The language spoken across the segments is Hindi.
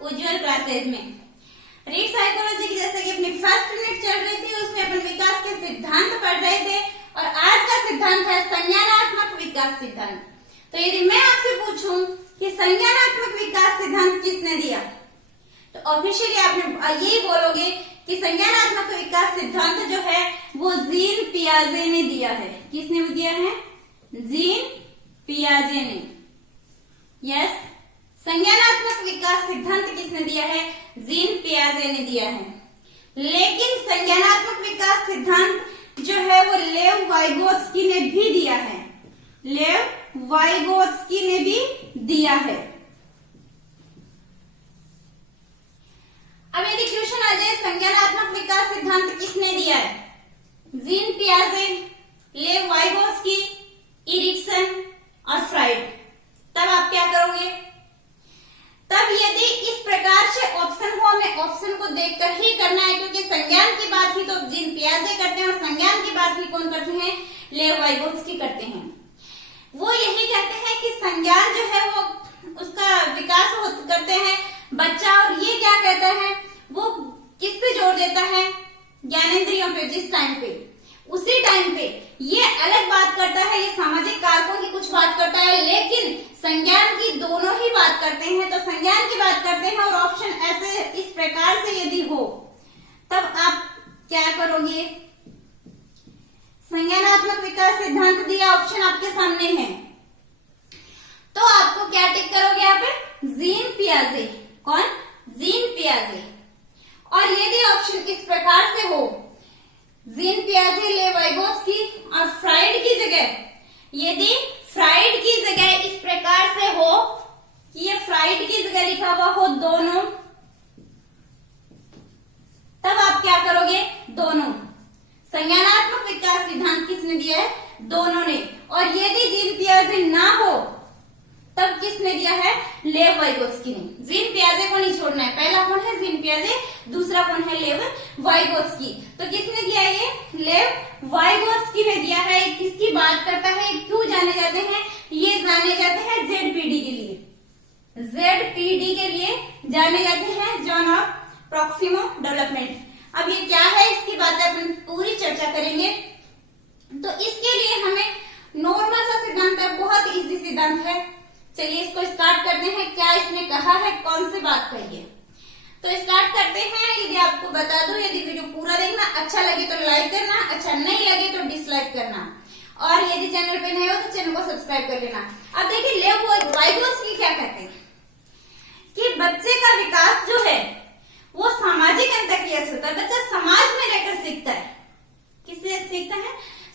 उज्जवल क्लासेज में। रीड साइकोलॉजी की जैसे कि अपनी फर्स्ट यूनिट चल रही थी, उसमें अपन विकास के सिद्धांत पढ़ रहे थे और आज का सिद्धांत है संज्ञानात्मक विकास सिद्धांत। तो यदि मैं आपसे पूछूं कि संज्ञानात्मक विकास सिद्धांत किसने दिया, तो ऑफिशियली आपने यही बोलोगे कि संज्ञानात्मक विकास सिद्धांत जो है वो जीन पियाजे ने दिया है। किसने दिया है? जीन पियाजे ने। यस, संज्ञानात्मक विकास सिद्धांत किसने दिया है? जीन पियाजे ने दिया है। लेकिन संज्ञानात्मक विकास सिद्धांत जो है वो लेव वाइगोत्स्की ने भी दिया है। लेव वाइगोत्स्की ने भी दिया है। अब यदि क्वेश्चन आ जाए संज्ञानात्मक विकास सिद्धांत किसने दिया है? जीन पियाजे, लेव वाइगोत्स्की, इरिक्सन और फ्राइड। तब आप क्या करोगे? तब यदि इस प्रकार से ऑप्शन हो, हमें ऑप्शन को देखकर ही करना है, क्योंकि संज्ञान की बात ही तो जीन पियाजे करते हैं और संज्ञान की बात ही कौन करते हैं? लेव वाइगोत्स्की करते हैं। वो यही कहते हैं कि संज्ञान जो है वो उसका विकास करते हैं बच्चा, और ये क्या कहता है? वो किस पे जोर देता है? ज्ञानेंद्रियों पे। जिस टाइम पे, उसी टाइम पे ये अलग बात करता है, ये सामाजिक कारकों की कुछ बात करता है, लेकिन संज्ञान की दोनों ही बात करते हैं। तो संज्ञान की बात करते हैं और ऑप्शन ऐसे इस प्रकार से यदि हो, तब आप क्या करोगे? संज्ञानात्मक विकास सिद्धांत दिया, ऑप्शन आपके सामने है, तो आपको क्या टिक करोगे यहाँ पे? जीन पियाजे। कौन? जीन पियाजे। और यदि ऑप्शन इस प्रकार से हो, जीन पियाजे, लेव वाइगोत्स्की और फ्राइड की जगह, यदि फ्राइड की जगह इस प्रकार से हो कि ये फ्राइड की जगह लिखा हुआ हो दोनों, तब आप क्या करोगे? दोनों। संज्ञानात्मक विकास सिद्धांत किसने दिया है? दोनों ने। और यदि जीन पियाजे ना हो, तब किसने दिया है? लेव वाइगोत्स्की ने। जीन पियाजे को नहीं छोड़ना है। पहला कौन है? जीन पियाजे, दूसरा कौन है? लेव वाइगोत्स्की। तो किसने दिया है? ये लेव वाइगोत्स्की ने दिया है। किसकी बात करता है? क्यों जाने जाते हैं? ये जाने जाते हैं जेडपीडी के लिए। जेडपीडी के लिए जाने जाते हैं, जोन ऑफ प्रॉक्सिमो डेवलपमेंट। अब ये क्या है, इसकी बातें अपन पूरी चर्चा करेंगे। तो इसके लिए हमें नॉर्मल सा सिद्धांत है, बहुत इजी सिद्धांत है। चलिए इसको स्टार्ट करते हैं। क्या इसने कहा है, कौन सी बात कही है, तो स्टार्ट करते हैं। यदि आपको बता दूं, यदि वीडियो पूरा देखना, अच्छा लगे तो लाइक करना, अच्छा नहीं लगे तो डिसलाइक करना, और यदि चैनल पे नए हो तो चैनल को सब्सक्राइब कर लेना। अब देखिए लेव वाइगोत्स्की क्या कहते हैं कि बच्चे का विकास जो है वो सामाजिक अंतःक्रिया से होता है। बच्चा समाज में रहकर सीखता है। किससे सीखता है?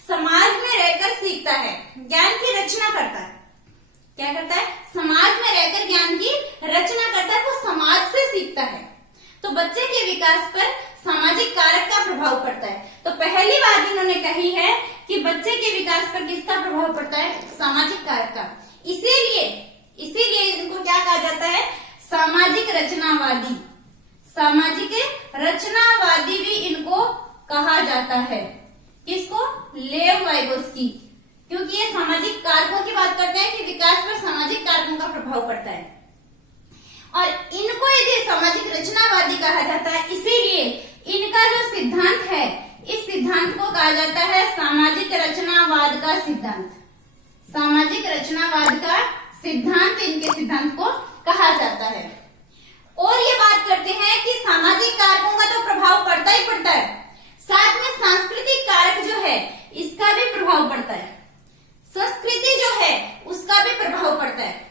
समाज में रहकर सीखता है, ज्ञान की रचना करता है। क्या करता है? समाज में रहकर ज्ञान की रचना करता है, वो समाज से सीखता है। तो बच्चे के विकास पर सामाजिक कारक का प्रभाव पड़ता है। तो पहली बात इन्होंने कही है कि बच्चे के विकास पर किसका प्रभाव पड़ता है? सामाजिक कारक का। इसीलिए इनको क्या कहा जाता है? सामाजिक रचनावादी। सामाजिक रचनावादी भी इनको कहा जाता है। किसको? लेव वाइगोत्स्की, क्योंकि ये सामाजिक कारकों की बात करते हैं कि विकास पर सामाजिक कारकों का प्रभाव पड़ता है। और इनको यदि सामाजिक रचनावादी कहा जाता है, इसीलिए इनका जो सिद्धांत है, इस सिद्धांत को कहा जाता है सामाजिक रचनावाद का सिद्धांत। सामाजिक रचनावाद का सिद्धांत इनके सिद्धांत को कहा जाता है। और ये बात करते हैं कि सामाजिक कारकों का तो प्रभाव पड़ता ही पड़ता है, साथ में सांस्कृतिक कारक जो है इसका भी प्रभाव पड़ता है। संस्कृति जो है उसका भी प्रभाव पड़ता है।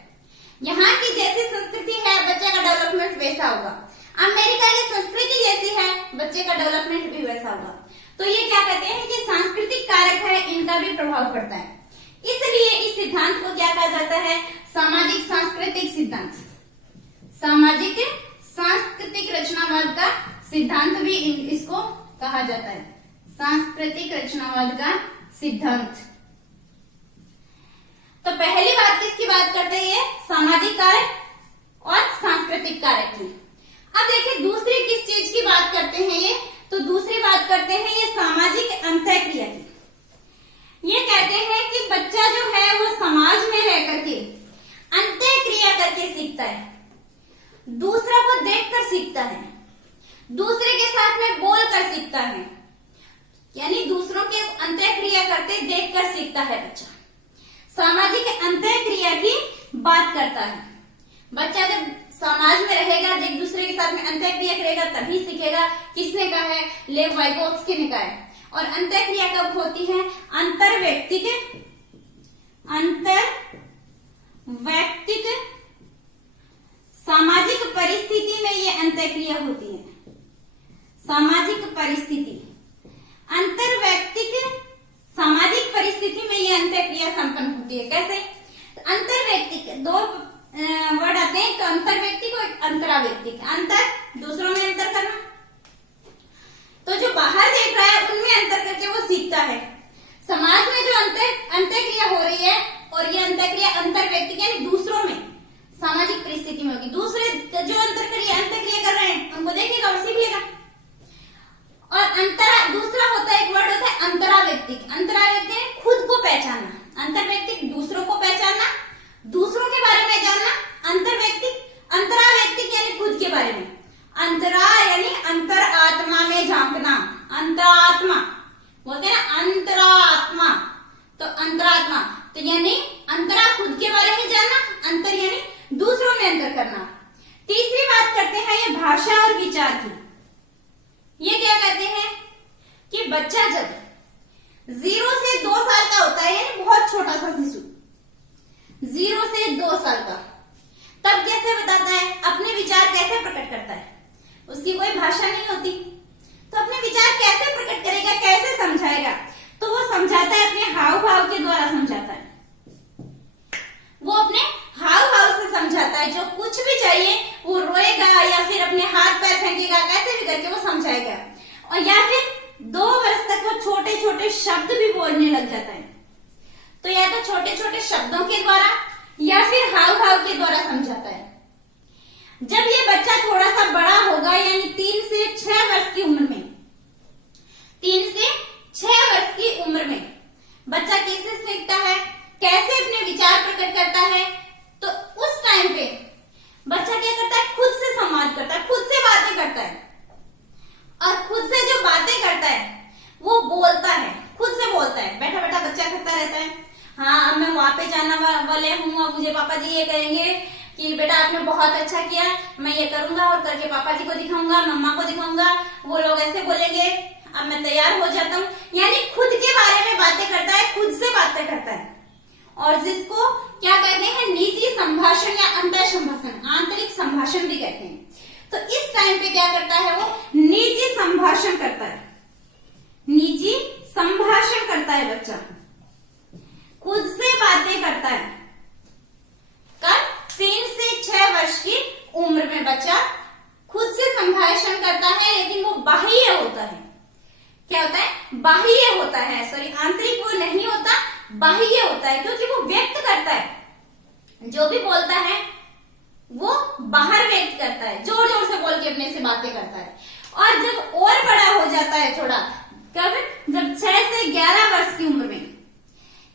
यहाँ की जैसी संस्कृति है, बच्चे का डेवलपमेंट वैसा होगा। अमेरिका की संस्कृति जैसी है, बच्चे का डेवलपमेंट भी वैसा होगा। तो ये क्या कहते हैं कि सांस्कृतिक कारक है, इनका भी प्रभाव पड़ता है। इसलिए इस सिद्धांत को क्या कहा जाता है? सामाजिक सांस्कृतिक सिद्धांत। सामाजिक सांस्कृतिक रचनावाद का सिद्धांत भी इसको कहा जाता है। सांस्कृतिक रचनावाद का सिद्धांत। तो पहली बात किसकी बात करते हैं? ये सामाजिक कारक और सांस्कृतिक कारक की। अब देखिए दूसरी किस चीज की बात करते हैं ये, तो दूसरी बात करते हैं ये सामाजिक अंतःक्रिया की। ये कहते हैं कि बच्चा जो है वो समाज में रह करके अंतःक्रिया करके सीखता है। दूसरा को देखकर सीखता है, दूसरे के साथ में बोलकर सीखता है, यानी दूसरों के अंतःक्रिया करते देखकर सीखता है बच्चा। सामाजिक अंतःक्रिया की बात करता है। बच्चा जब समाज में रहेगा, एक दूसरे के साथ में अंतःक्रिया करेगा तभी सीखेगा। किसने कहा है? लेव वाइगोत्स्की ने कहा है। और अंतःक्रिया कब होती है? अंतर्वैयक्तिक सामाजिक परिस्थिति में ये अंतःक्रिया होती है। सामाजिक परिस्थिति, अंतर्वैयक्तिक सामाजिक परिस्थिति में ये अंतःक्रिया संपन्न होती है। कैसे? अंतर्वैयक्तिक दो वर्ड आते हैं, तो अंतर्वैयक्तिक और अंतरावैयक्तिक। अंतर दूसरों में अंतर करना, तो जो बाहर देख रहा है उनमें अंतर करके वो सीखता है। समाज में जो अंतःक्रिया हो रही है, और ये अंतःक्रिया अंतर्वैयक्तिक यानी दूसरों में सामाजिक परिस्थिति में होगी। दूसरे जो अंतःक्रिया कर रहे हैं उनको देखेगा और सीख लेगा। और दूसरा होता है, एक वर्ड होता है अंतरावैयक्तिक। अंतरावैयक्तिक खुद को पहचानना, अंतर्वैयक्तिक दूसरों को पहचानना, दूसरों के बारे में जानना। अंतरावैयक्तिक यानी खुद के बारे में। अंतरा यानी अंतरात्मा में झांकना, अंतरात्मा बोलते हैं ना, अंतरात्मा। तो अंतरात्मा तो यानी अंतरा खुद के बारे में जानना, अंतर यानी दूसरों में अंतर करना। तीसरी बात करते हैं ये भाषा और विचार की। ये क्या कहते हैं कि बच्चा जब 0 से 2 साल का होता है, यानी बहुत छोटा सा शिशु, 0 से 2 साल का, तब कैसे बताता है? अपने विचार कैसे प्रकट करता है? उसकी कोई भाषा नहीं होती, तो अपने विचार कैसे प्रकट करेगा, कैसे समझाएगा? तो वो समझाता है अपने हाव भाव के द्वारा समझाता है। वो अपने हाव भाव से समझाता है। जो कुछ भी चाहिए वो रोएगा या फिर अपने हाथ पैर फेंकेगा, कैसे भी करके वो समझाएगा। और या फिर 2 वर्ष तक वो छोटे छोटे शब्द भी बोलने लग जाता है। तो या तो छोटे छोटे शब्दों के द्वारा या फिर हाव भाव के द्वारा समझाता है। जब ये बच्चा थोड़ा सा बड़ा होगा, यानी 3 से 6 वर्ष की उम्र में, 3 से 6 वर्ष की उम्र में बच्चा कैसे सीखता है, कैसे अपने विचार प्रकट करता है? तो उस टाइम पे बच्चा क्या करता है? खुद से संवाद करता है, खुद से बातें करता है। और खुद से जो बातें करता है वो बोलता है, खुद से बोलता है। बैठा बैठा बच्चा करता रहता है, हाँ अब मैं वहां पे जाना वाले हूँ, अब मुझे पापा जी ये कहेंगे कि बेटा आपने बहुत अच्छा किया, मैं ये करूंगा और करके पापा जी को दिखाऊंगा, मम्मा को दिखाऊंगा, वो लोग ऐसे बोलेंगे, अब मैं तैयार हो जाता हूँ। यानी खुद के बारे में बातें करता है, खुद से बातें करता है। और जिसको क्या कहते हैं? निजी संभाषण या अंतर संभाषण, आंतरिक संभाषण भी कहते हैं। तो इस टाइम पे क्या करता है? वो निजी संभाषण करता है, निजी संभाषण करता है बच्चा, खुद से बातें करता है। कब? 3 से 6 वर्ष की उम्र में बच्चा खुद से संभाषण करता है, लेकिन वो बाह्य होता है। क्या होता है? बाह्य होता है, सॉरी आंतरिक वो नहीं होता, बाह्य होता है, क्योंकि वो व्यक्त करता है। जो भी बोलता है वो बाहर व्यक्त करता है, जोर जोर से बोल के अपने से बातें करता है। और जब और बड़ा हो जाता है थोड़ा, कब? जब 6 से 11 वर्ष की उम्र में,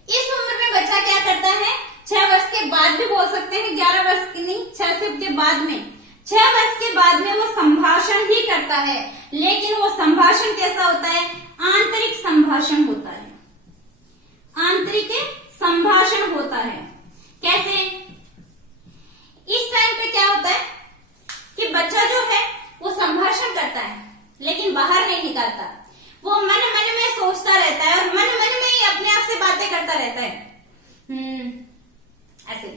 इस उम्र में बच्चा क्या करता है? 6 वर्ष के बाद भी बोल सकते हैं, 11 वर्ष की नहीं, 6 से के बाद में, 6 वर्ष के बाद में वो संभाषण ही करता है। लेकिन वो संभाषण कैसा होता है? आंतरिक संभाषण होता है, आंतरिक संभाषण होता है। कैसे? इस टाइम पे क्या होता है कि बच्चा जो है वो संभाषण करता है, लेकिन बाहर नहीं निकालता। वो मन मन में सोचता रहता है और मन मन में ही अपने आप से बातें करता रहता है, ऐसे।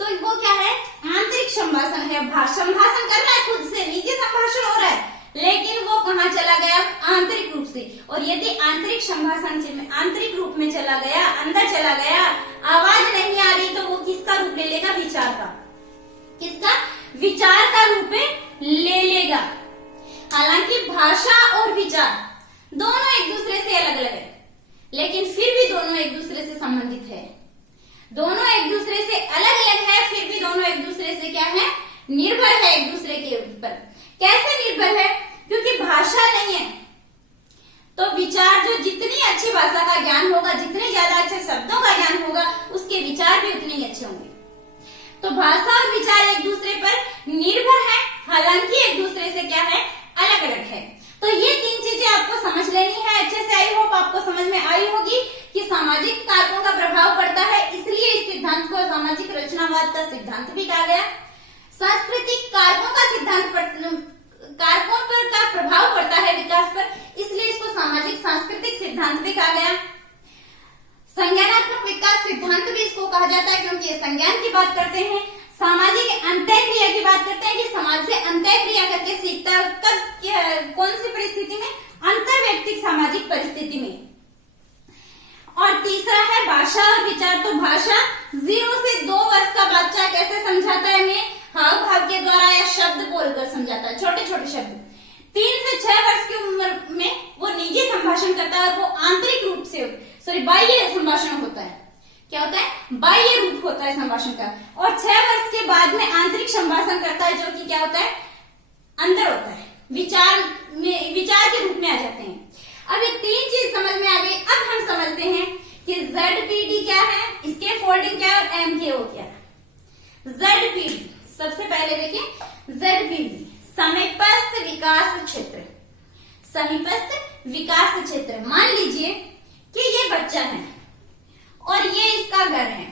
तो वो क्या है? आंतरिक संभाषण है, संभाषण कर रहा है खुद से, निजी संभाषण हो रहा है, लेकिन वो कहाँ चला गया? आंतरिक रूप से। और यदि आंतरिक संभाषण में आंतरिक रूप में चला गया, अंदर चला गया, आवाज नहीं आ रही, तो वो किसका रूप ले लेगा? विचार का। किसका? विचार का रूप ले लेगा। हालांकि भाषा और विचार दोनों एक दूसरे से अलग अलग है, लेकिन फिर भी दोनों एक दूसरे से संबंधित है। दोनों एक दूसरे से अलग अलग है, फिर भी दोनों एक दूसरे से क्या है? निर्भर है एक दूसरे के ऊपर। कैसे निर्भर है? क्योंकि भाषा नहीं है तो विचार, जो जितनी अच्छी भाषा का ज्ञान होगा, जितने ज्यादा अच्छे शब्दों का ज्ञान होगा, उसके विचार भी उतने ही अच्छे होंगे। तो भाषा और विचार एक दूसरे पर निर्भर है, कहा गया। सांस्कृतिक कारकों का कारकों पर का प्रभाव पड़ता है विकास पर, इसलिए इसको सामाजिक सांस्कृतिक सिद्धांत भी कहा गया। संज्ञानात्मक विकास सिद्धांत भी इसको कहा जाता है, क्योंकि ये संज्ञान की बात करते हैं। सामाजिक अंतःक्रिया की बात करते हैं कि समाज से अंतःक्रिया करके सीखता है, कब कौन सी परिस्थिति में, अंतर्वैयक्तिक सामाजिक परिस्थिति में। और तीसरा है भाषा और विचार। तो भाषा 0 से 2 वर्ष का बच्चा कैसे समझाता है, हमें हाव भाव के द्वारा या शब्द बोलकर समझाता है, छोटे छोटे शब्द। 3 से 6 वर्ष की उम्र में वो निजी संभाषण करता है, और वो आंतरिक रूप से बाह्य संभाषण होता है। क्या होता है? बाह्य रूप होता है संभाषण का। और 6 वर्ष के बाद में आंतरिक संभाषण करता है, जो कि क्या होता है? अंदर होता है, विचार के रूप में आ जाते हैं। अब ये 3 चीज समझ में आ गई। अब हम समझते हैं कि ZPD क्या है, इसके फोल्डिंग क्या है और MKO क्या है। ZPD सबसे पहले देखिए, ZPD समीपस्थ विकास क्षेत्र। समीपस्थ विकास क्षेत्र, मान लीजिए कि ये बच्चा है और ये इसका घर है।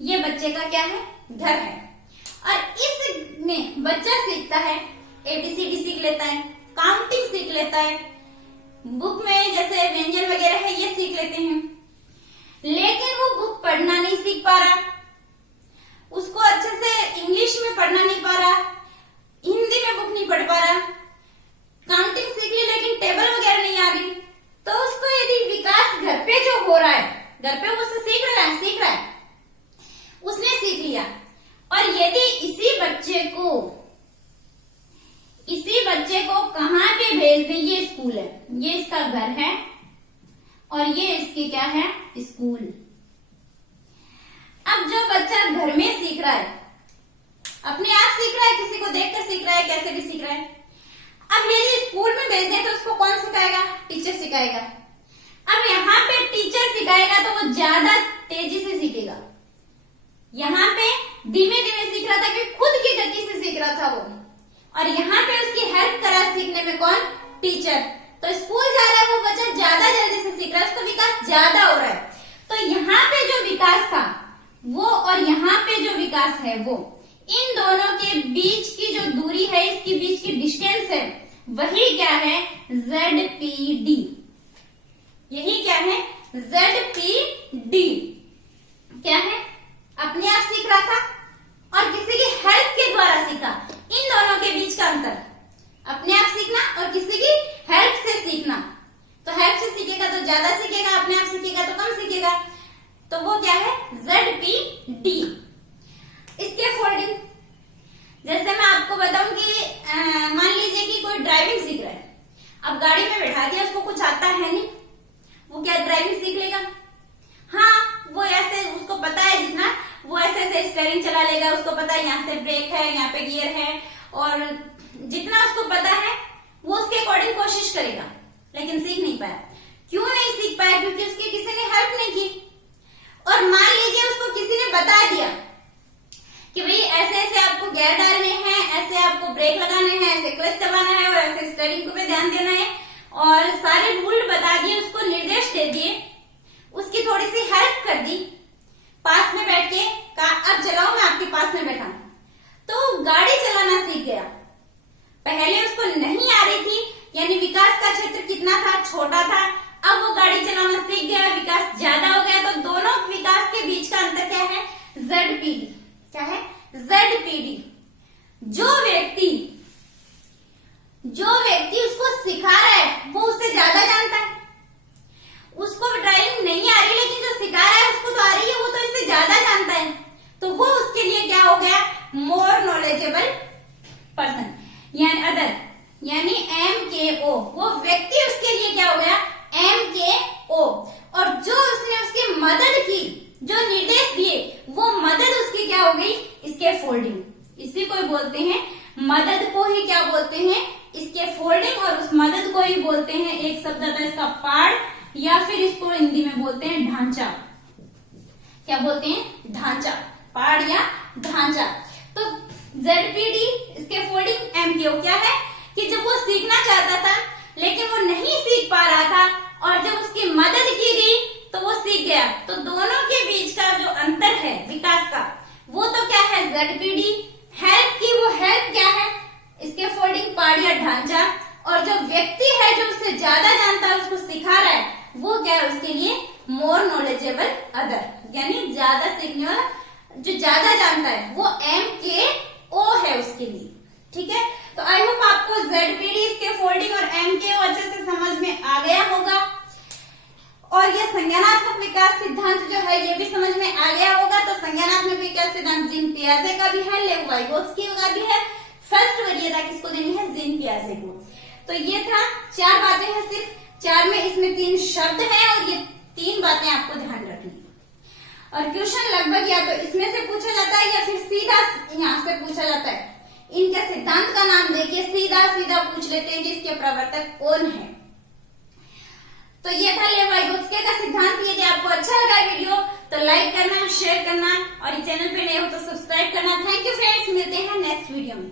ये बच्चे का क्या है? घर है। और इसमें बच्चा सीखता है, ABCD सीख लेता है, काउंटिंग सीख लेता है, बुक में जैसे व्यंजन वगैरह है ये सीख लेते हैं, लेकिन वो बुक पढ़ना नहीं सीख पा रहा, उसको अच्छे से इंग्लिश में पढ़ना नहीं पा रहा, हिंदी में बुक नहीं पढ़ पा रहा, काउंटिंग सीख ली लेकिन टेबल वगैरह नहीं आ रही। तो उसको यदि विकास घर पे जो हो रहा है, घर पे उससे सीख रहा है, उसने सीख लिया, और यदि इसी बच्चे को कहाँ पे भेज दें, ये स्कूल है, ये इसका घर है और ये इसकी क्या है? स्कूल। अब जो बच्चा घर में सीख रहा है, अपने आप सीख रहा है, किसी को देखकर सीख रहा है, कैसे भी सीख रहा है। अब यदि स्कूल में भेज दे तो उसको कौन सिखाएगा? टीचर सिखाएगा। अब यहाँ पे टीचर सिखाएगा तो वो ज्यादा तेजी से सीखेगा। यहाँ पे धीमे धीमे सीख रहा था कि खुद की गति से सीख रहा था वो, और यहाँ पे उसकी हेल्प करा सीखने में कौन? टीचर। तो स्कूल जा रहा है वो बच्चा ज्यादा जल्दी से सीख रहा है, उसका विकास ज्यादा हो रहा है। तो यहाँ पे जो विकास था वो और यहाँ पे जो विकास है वो, इन दोनों के बीच की जो दूरी है, इसके बीच की डिस्टेंस है, वही क्या है? ZPD। यही क्या है? ZPD क्या है? अपने आप सीख रहा था और किसी की हेल्प के द्वारा सीखा। इन दोनों के बीच का अंतर, अपने आप सीखना और किसी की हेल्प से सीखना। तो हेल्प से सीखेगा तो ज्यादा सीखेगा, अपने आप सीखेगा तो कम सीखेगा। तो वो क्या है? ZPD। इसके फोल्डिंग, जैसे मैं आपको बताऊं कि मान लीजिए कि कोई ड्राइविंग सीख रहा है, अब गाड़ी में बैठा दिया, उसको कुछ आता है नहीं, वो क्या ड्राइविंग सीख लेगा? हाँ, वो ऐसे उसको पता है जितना, वो ऐसे ऐसे स्टीयरिंग चला लेगा, उसको पता है यहाँ से ब्रेक है, यहाँ पे गियर है, और जितना उसको पता है वो उसके अकॉर्डिंग कोशिश करेगा, लेकिन सीख नहीं पाया। क्यों नहीं सीख पाया? क्योंकि उसकी किसी ने हेल्प नहीं की। और मान लीजिए उसको किसी ने बता दिया कि भाई ऐसे ऐसे आपको गियर डालने हैं, ऐसे आपको ब्रेक लगाने हैं, ऐसे क्लच दबाना है और ऐसे स्टीयरिंग पे ध्यान देना है, और सारे रूल बता दिए, उसको निर्देश दे दिए, उसकी थोड़ी सी हेल्प कर दी, पास में बैठ के कहा अब चलाओ, मैं आपके पास में बैठा, तो गाड़ी चलाना सीख गया। पहले उसको नहीं आ रही थी, यानी विकास का क्षेत्र कितना था? छोटा था। अब वो गाड़ी चलाना सीख गया, विकास ज्यादा हो गया। तो दोनों विकास के बीच का अंतर क्या है? ZPD। क्या है? ZPD। जो व्यक्ति उसको सिखा रहा है वो उससे ज्यादा जानता है। उसको ड्राइविंग नहीं आ रही, लेकिन जो सिखा रहा है उसको तो आ रही है, वो तो इससे ज्यादा जानता है, तो वो उसके लिए क्या हो गया? मोर नॉलेजेबल पर्सन, यानी अदर, यानी MKO। वो व्यक्ति उसके लिए क्या हो गया? MKO। और जो उसने उसकी मदद की, जो निर्देश दिए, वो मदद उसकी क्या हो गई? इसके फोल्डिंग। इसी को बोलते हैं, मदद को ही क्या बोलते हैं? इसके फोल्डिंग। और उस मदद को ही बोलते हैं, एक शब्द आता है इसका पाड़, या फिर इसको हिंदी में बोलते हैं ढांचा। क्या बोलते हैं? ढांचा, पाड़ या ढांचा। तो ZPD, इसके फोल्डिंग MKO क्या है कि जब वो सीखना चाहता था लेकिन वो नहीं सीख पा रहा था, और जब उसकी मदद की गई तो वो सीख गया। तो दोनों के बीच का जो अंतर है विकास का, वो तो क्या है ZPD। हेल्प की वो हेल्प क्या है, इसके फोल्डिंग पार्ट या ढांचा। और जो व्यक्ति है जो उससे ज्यादा जानता है उसको सिखा रहा है, वो क्या है उसके लिए मोर नॉलेजेबल अदर, यानी ज्यादा सीखने वाला, जो ज्यादा जानता है वो MKO है उसके लिए। ठीक है, तो आई होप आपको ZPD, इसके फोल्डिंग और MKO अच्छे से समझ में आ गया होगा। और ये संज्ञानात्मक विकास सिद्धांत जो है ये भी समझ में आ गया होगा। तो संज्ञानात्मक विकास सिद्धांत जीन पियाजे का भी है, लेव वाइगोत्स्की का भी है। फर्स्ट वरीयता किसको देनी है, जीन पियाजे को। तो ये था 4 बातें हैं, सिर्फ 4 में, इसमें 3 शब्द हैं और ये 3 बातें आपको ध्यान रखनी है। और क्वेश्चन लगभग या तो इसमें से पूछा जाता है या फिर सीधा यहाँ से पूछा जाता है। इनके सिद्धांत का नाम देखिए, सीधा सीधा पूछ लेते हैं कि इसके प्रवर्तक कौन है। तो ये था लेव वाइगोत्स्की का सिद्धांत। यदि आपको अच्छा लगा वीडियो तो लाइक करना, शेयर करना और चैनल पे नए हो तो सब्सक्राइब करना। थैंक यू फ्रेंड्स, मिलते हैं नेक्स्ट वीडियो में।